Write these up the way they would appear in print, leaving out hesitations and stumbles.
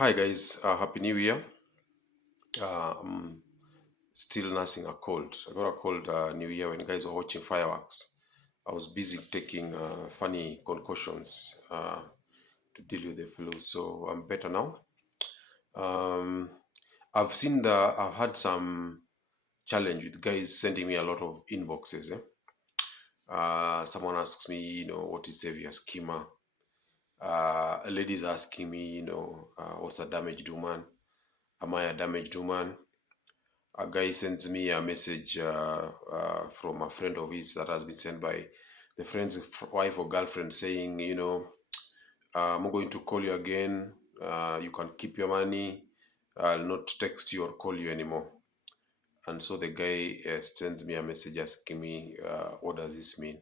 Hi guys, happy new year. I'm still nursing a cold. I got a cold new year when guys were watching fireworks. I was busy taking funny concussions to deal with the flu, so I'm better now. Um, I've had some challenge with guys sending me a lot of inboxes. Someone asks me, what is Xavier schema? A lady's asking me, what's a damaged woman? Am I a damaged woman? A guy sends me a message from a friend of his that has been sent by the friend's wife or girlfriend saying, I'm going to call you again. You can keep your money. I'll not text you or call you anymore. And so the guy sends me a message asking me, what does this mean?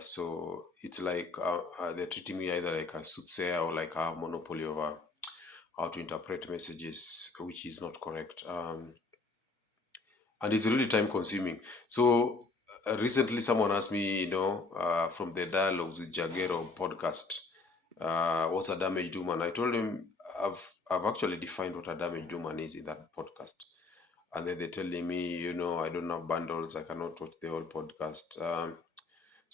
So it's like they're treating me either like a soothsayer or like I have monopoly over how to interpret messages, which is not correct. And it's really time consuming. So recently, someone asked me, from the Dialogues with Jagero podcast, what's a damaged woman? I told him I've actually defined what a damaged woman is in that podcast. And then they're telling me, I don't have bundles, I cannot watch the whole podcast.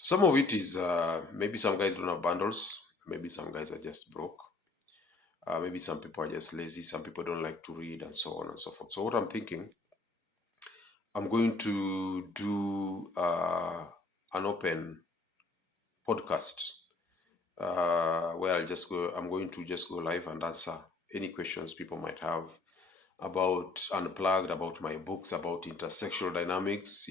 So some of it is maybe some guys don't have bundles, maybe some guys are just broke. Maybe some people are just lazy, some people don't like to read, and so on and so forth. So, what I'm thinking, I'm going to do an open podcast where I'm going to just go live and answer any questions people might have about Unplugged, about my books, about intersexual dynamics,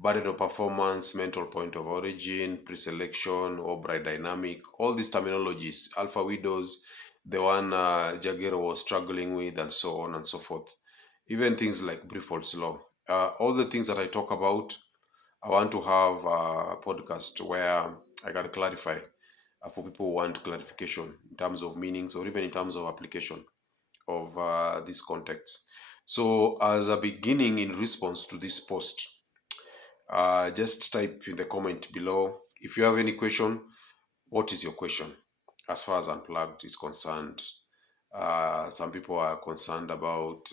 burden of performance, mental point of origin, pre-selection, Albright dynamic, all these terminologies, alpha widows, the one Jagero was struggling with, and so on and so forth. Even things like Briford's law. All the things that I talk about, I want to have a podcast where I can clarify for people who want clarification in terms of meanings or even in terms of application of these contexts. So, as a beginning in response to this post, just type in the comment below if you have any question. What is your question as far as Unplugged is concerned? Some people are concerned about,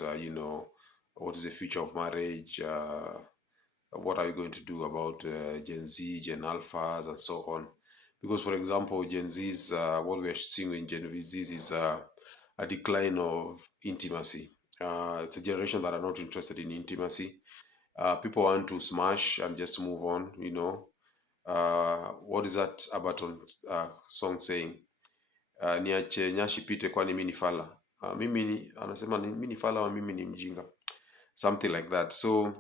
what is the future of marriage? What are you going to do about Gen Z, Gen Alphas, and so on? Because, for example, Gen Z's, what we are seeing in Gen Z's is a decline of intimacy. It's a generation that are not interested in intimacy. People want to smash and just move on, what is that Abaton song saying? Niache nyashi pite kwani mimi ni fala. Anasema mimi ni fala au mimi ni mjinga, something like that. So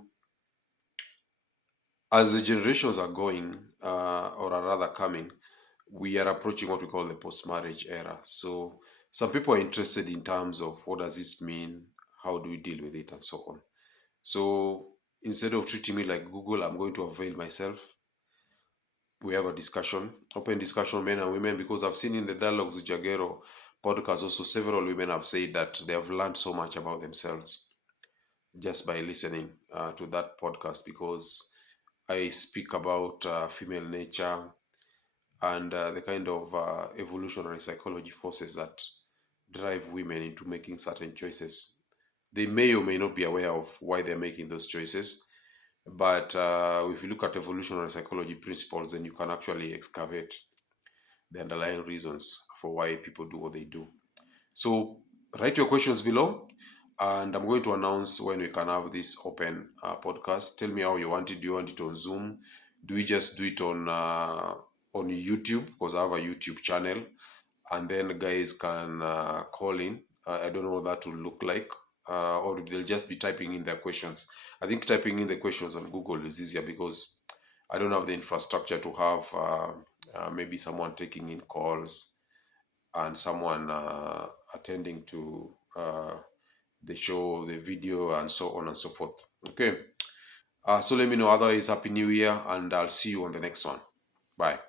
as the generations are going, or are rather coming, we are approaching what we call the post-marriage era. So some people are interested in terms of what does this mean, how do we deal with it, and so on. So instead of treating me like Google, I'm going to avail myself. We have a discussion, open discussion, men and women, because I've seen in the Dialogues with Jagero podcast also several women have said that they have learned so much about themselves just by listening to that podcast, because I speak about female nature and the kind of evolutionary psychology forces that drive women into making certain choices. They may or may not be aware of why they're making those choices, but if you look at evolutionary psychology principles, then you can actually excavate the underlying reasons for why people do what they do. So write your questions below, and I'm going to announce when we can have this open podcast. Tell me how you want it. Do you want it on Zoom? Do we just do it on YouTube? Because I have a YouTube channel, and then guys can call in. I don't know what that will look like, or they'll just be typing in their questions. I think typing in the questions on Google is easier because I don't have the infrastructure to have maybe someone taking in calls and someone attending to the show, the video, and so on and so forth. Okay. So let me know. Otherwise, Happy New Year, and I'll see you on the next one. Bye.